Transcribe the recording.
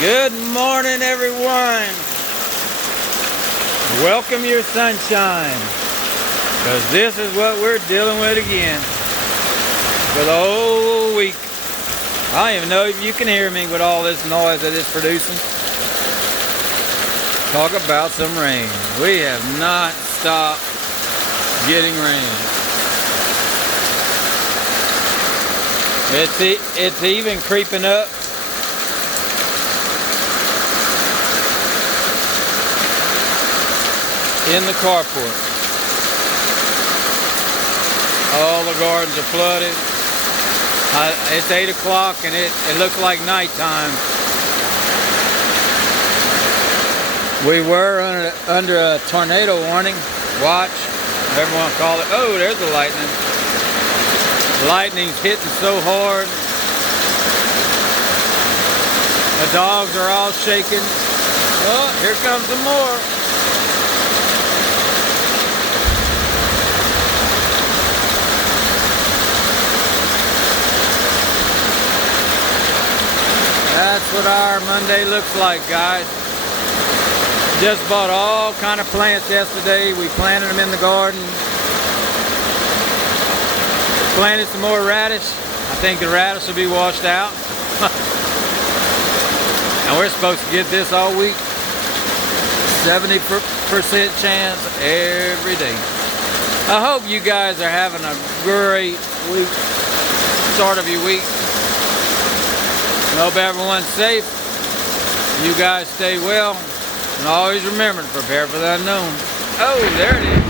Good morning, everyone. Welcome your sunshine, because this is what we're dealing with again for the whole week. I don't even know if you can hear me with all this noise that it's producing. Talk about some rain. We have not stopped getting rain. It's even creeping up. In the carport. All the gardens are flooded. It's 8 o'clock and it looks like nighttime. We were under a tornado warning. Watch. Whatever you want to call it. Oh, there's the lightning. Lightning's hitting so hard. The dogs are all shaking. Oh, here comes some more. That's what our Monday looks like, guys. Just bought all kind of plants yesterday. We planted them in the garden. Planted some more radish. I think the radish will be washed out. And we're supposed to get this all week. 70% chance every day. I hope you guys are having a great week. Start of your week. Hope everyone's safe. You guys stay well. And always remember to prepare for the unknown. Oh, there it is.